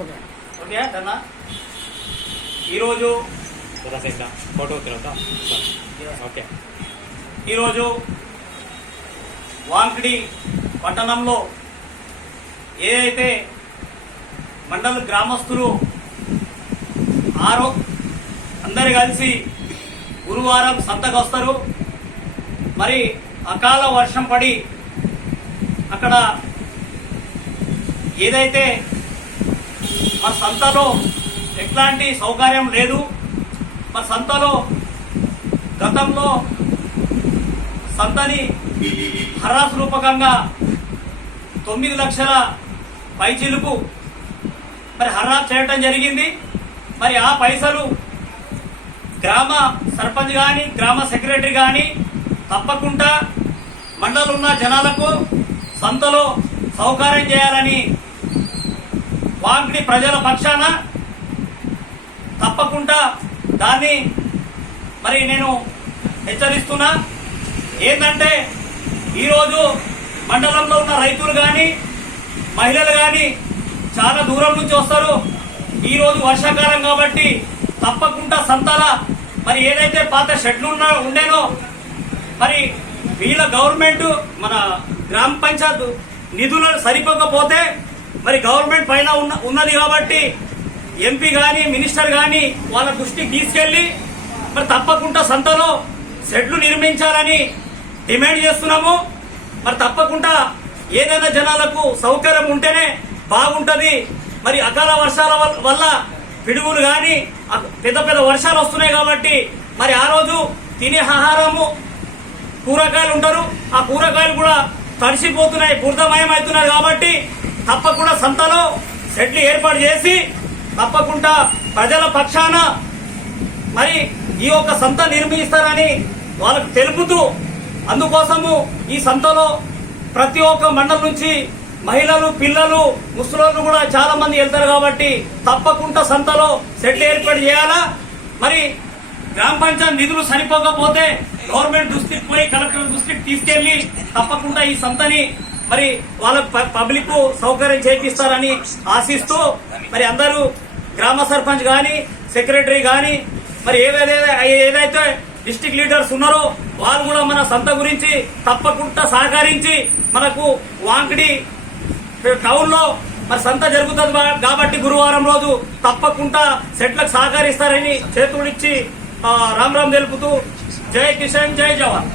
Okay Dhanna ఈరోజు okay ఈరోజు వాంకిడి పట్టణంలో ఏదైతే మండల గ్రామస్తులు అందరు కలిసి గురువారం సంతకు వస్తారు. మరి అకాల వర్షం పడి అక్కడ ఏదైతే మా సంతలో ఎట్లాంటి సౌకర్యం లేదు. మా సంతలో గతంలో సంతని హరాసు రూపకంగా 9 లక్షల పైచిలుకు మరి హరాస్ చేయటం జరిగింది. మరి ఆ పైసలు గ్రామ సర్పంచ్ కానీ గ్రామ సెక్రటరీ కానీ తప్పకుండా మండలంలో ఉన్న జనాలకు సంతలో సౌకర్యం చేయాలని వాంకిడి ప్రజల పక్షాన తప్పకుండా దాన్ని మరి నేను హెచ్చరిస్తున్నా. ఏంటంటే ఈరోజు మండలంలో ఉన్న రైతులు కానీ మహిళలు కానీ చాలా దూరం నుంచి వస్తారు. ఈరోజు వర్షాకాలం కాబట్టి తప్పకుండా సంతల మరి ఏదైతే పాత షెడ్లు ఉండేనో మరి వీళ్ళ గవర్నమెంట్ మన గ్రామ పంచాయత్ నిధులు సరిపోకపోతే మరి గవర్నమెంట్ పైన ఉన్నది కాబట్టి ఎంపీ కానీ మినిస్టర్ కానీ వాళ్ళ దృష్టికి తీసుకెళ్లి మరి తప్పకుండా సంతలో షెడ్లు నిర్మించాలని డిమాండ్ చేస్తున్నాము. మరి తప్పకుండా ఏదైనా జనాలకు సౌకర్యం ఉంటేనే బాగుంటది. మరి అకాల వర్షాల వల్ల పిడుగులు కానీ పెద్ద పెద్ద వర్షాలు వస్తున్నాయి కాబట్టి మరి ఆ రోజు తినే ఆహారము కూరగాయలు ఉంటారు. ఆ కూరగాయలు కూడా తడిసిపోతున్నాయి, బురదమయం అవుతున్నాయి. కాబట్టి తప్పకుండా సంతలో షెడ్లు ఏర్పాటు చేసి తప్పకుండా ప్రజల పక్షాన మరి ఈ యొక్క సంత నిర్మిస్తారని వాళ్ళకు తెలుపుతూ, అందుకోసము ఈ సంతలో ప్రతి ఒక్క మండలం నుంచి మహిళలు పిల్లలు ముసలోళ్ళు కూడా చాలా మంది వెళ్తారు. కాబట్టి తప్పకుండా సంతలో షెడ్లు ఏర్పాటు చేయాలా. మరి గ్రామ పంచాయత్ నిధులు సరిపోకపోతే గవర్నమెంట్ దృష్టికి పోయి కలెక్టర్ దృష్టికి తీసుకెళ్లి తప్పకుండా ఈ సంతని మరి వాళ్ళకు పబ్లిక్ సౌకర్యం చేపిస్తారని ఆశిస్తూ మరి అందరూ గ్రామ సర్పంచ్ గాని సెక్రటరీ గాని మరి ఏదైతే డిస్ట్రిక్ట్ లీడర్స్ ఉన్నారో వాళ్ళు కూడా మన సంత గురించి తప్పకుండా సహకరించి మనకు వాంకిడి టౌన్ లో మరి సంత జరుగుతుంది కాబట్టి గురువారం రోజు తప్పకుండా సెట్లకు సహకరిస్తారని చేతుడిచ్చి రామ్ రామ్ తెలుపుతూ జై కిషన్ జై జవాన్.